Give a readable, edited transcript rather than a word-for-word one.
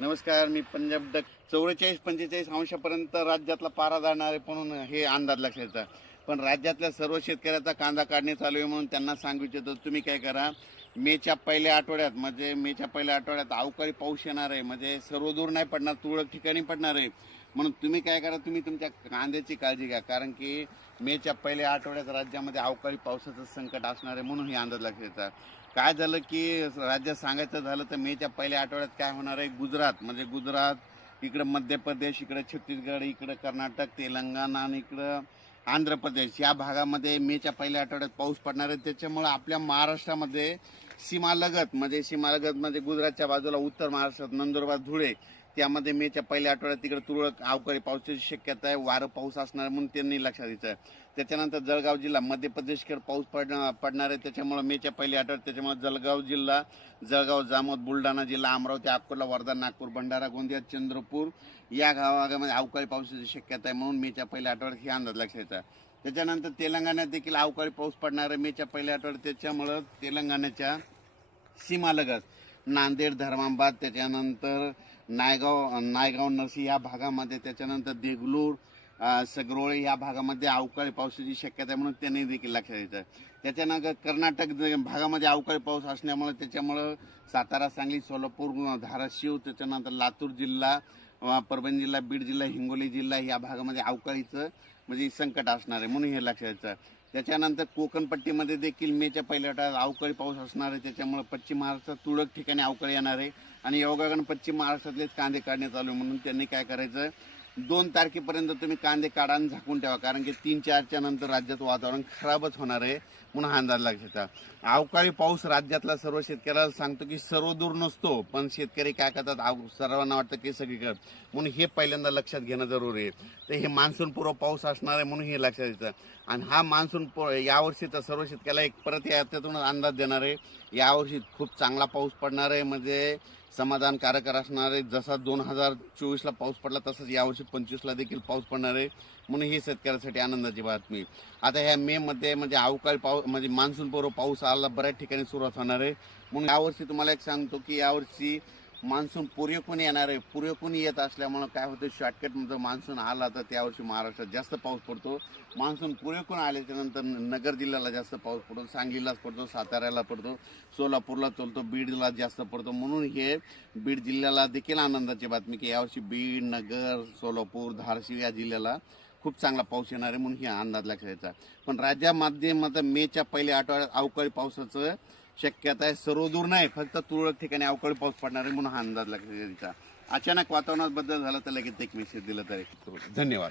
नमस्कार, मी पंजाब डक 44-45 अंशापर्यंत राज्यातला पारा जाणार आहे म्हणून हे अंदाज लक्षात येतात. पण राज्यातल्या सर्व शेतकऱ्याचा कांदा काढणे चालू आहे म्हणून त्यांना सांगू इच्छितो, तुम्ही काय करा, मेच्या पहिल्या आठवड्यात अवकाळी पाऊस येणार आहे. म्हणजे सर्वदूर नाही पडणार, तुरळक ठिकाणी पडणार आहे. म्हणून तुम्ही काय करा, तुम्ही तुमच्या कांद्याची काळजी घ्या, कारण की मेच्या पहिल्या आठवड्यात राज्यामध्ये अवकाळी पावसाचं संकट असणार आहे म्हणून हे अंदाज लक्षात येतात. काय झालं की राज्यात सांगायचं झालं तर मेच्या पहिल्या आठवड्यात काय होणार आहे, गुजरात, इकडं मध्य प्रदेश, इकडं छत्तीसगड, इकडं कर्नाटक, तेलंगणा आणि इकडं आंध्र प्रदेश या भागामध्ये मेच्या पहिल्या आठवड्यात पाऊस पडणार आहे. त्याच्यामुळं आपल्या महाराष्ट्रामध्ये सीमालगत म्हणजे गुजरातच्या बाजूला उत्तर महाराष्ट्रात नंदुरबार, धुळे त्यामध्ये मेच्या पहिल्या आठवड्यात तिकडे तुरळक अवकाळी पावसाची शक्यता आहे, वारं पाऊस असणार म्हणून त्यांनी लक्षात द्यायचं आहे. त्याच्यानंतर जळगाव जिल्हा मध्य प्रदेशकडे पाऊस पडणार आहे. त्याच्यामुळे मेच्या पहिल्या आठवड्यात त्याच्यामुळे जळगाव, जामोद, बुलढाणा जिल्हा, अमरावती, अकोला, वर्धा, नागपूर, भंडारा, गोंदिया, चंद्रपूर या भागामध्ये अवकाळी पावसाची शक्यता आहे म्हणून मेच्या पहिल्या आठवड्यात हे अंदाज लक्षात येतात. त्याच्यानंतर तेलंगणात देखील अवकाळी पाऊस पडणार आहे मेच्या पहिल्या आठवड्यात. त्याच्यामुळं तेलंगणाच्या सीमालगत नांदेड, धर्माबाद, त्याच्यानंतर नायगाव नरसी या भागामध्ये, त्याच्यानंतर देगलूर, सगरोळे या भागामध्ये अवकाळी पावसाची शक्यता आहे म्हणून त्यांनी देखील लक्षात द्यायचं. त्याच्यानंतर कर्नाटक भागामध्ये अवकाळी पाऊस असल्यामुळे त्याच्यामुळं सातारा, सांगली, सोलापूर, धाराशिव, त्याच्यानंतर लातूर जिल्हा, परभणी जिल्हा, बीड जिल्हा, हिंगोली जिल्हा या भागामध्ये अवकाळीचं म्हणजे संकट असणार आहे म्हणून हे लक्षात द्यायचं. त्याच्यानंतर कोकणपट्टीमध्ये देखील मेच्या पहिल्या आठवड्यात अवकाळी पाऊस असणार आहे. त्याच्यामुळे पश्चिम महाराष्ट्रात तुरळक ठिकाणी अवकाळी येणार आहे आणि योगायोगानं पश्चिम महाराष्ट्रातलेच कांदे काढणे चालू आहे. म्हणून त्यांनी काय करायचं, 2 तारखेपर्यंत तुम्ही कांदे काढा आणि झाकून ठेवा, कारण की 3-4च्या नंतर राज्यात वातावरण खराबच होणार आहे म्हणून हा अंदाज लक्षात ठेवा. अवकाळी पाऊस राज्यातला सर्व शेतकऱ्याला सांगतो की सर्वदूर नसतो, पण शेतकरी काय करतात, सर्वांना वाटतं की सगळीकडे, म्हणून हे पहिल्यांदा लक्षात घेणं जरुरी आहे. तर हे मान्सून पूर्व पाऊस असणार आहे म्हणून हे लक्षात येतं. आणि हा मान्सून यावर्षी तर सर्व शेतकऱ्याला एक परत यातून अंदाज देणार आहे, यावर्षी खूप चांगला पाऊस पडणार आहे, म्हणजे समाधानकारक असणार आहे. जसा 2024ला पाऊस पडला तसंच यावर्षी 25ला देखील पाऊस पडणार आहे म्हणून ही शेतकऱ्यासाठी आनंदाची बातमी. आता ह्या मे मध्ये म्हणजे अवकाळी पाऊस म्हणजे मान्सून पूर्व पाऊस आला बऱ्याच ठिकाणी सुरुवात होणार आहे. म्हणून यावर्षी तुम्हाला एक सांगतो की यावर्षी मान्सून पूर्वेकडून येणार आहे. पूर्वेकडून येत असल्यामुळं काय होतं, शॉर्टकटमध्ये मान्सून आला तर त्यावर्षी महाराष्ट्रात जास्त पाऊस पडतो. मान्सून पूर्वेकडून आल्याच्या नंतर नगर जिल्ह्याला जास्त पाऊस पडतो, सांगलीलाच पडतो, साताऱ्याला पडतो, सोलापूरला चलतो, बीडला जास्त पडतो. म्हणून हे बीड जिल्ह्याला देखील आनंदाची बातमी की यावर्षी बीड, नगर, सोलापूर, धाराशिव या जिल्ह्याला खूप चांगला पाऊस येणार आहे म्हणून हे अंदाज लक्षात यायचा. पण राज्यामध्ये मेच्या पहिल्या आठवड्यात अवकाळी पावसाचं शक्यता आहे, सर्वदूर नाही, फक्त तुरळक ठिकाणी अवकाळी पाऊस पडणार आहे म्हणून हा अंदाज लक्षात द्यायचा. अचानक वातावरणात बदल झाला तर लगेच एक मेसेज दिला तर धन्यवाद.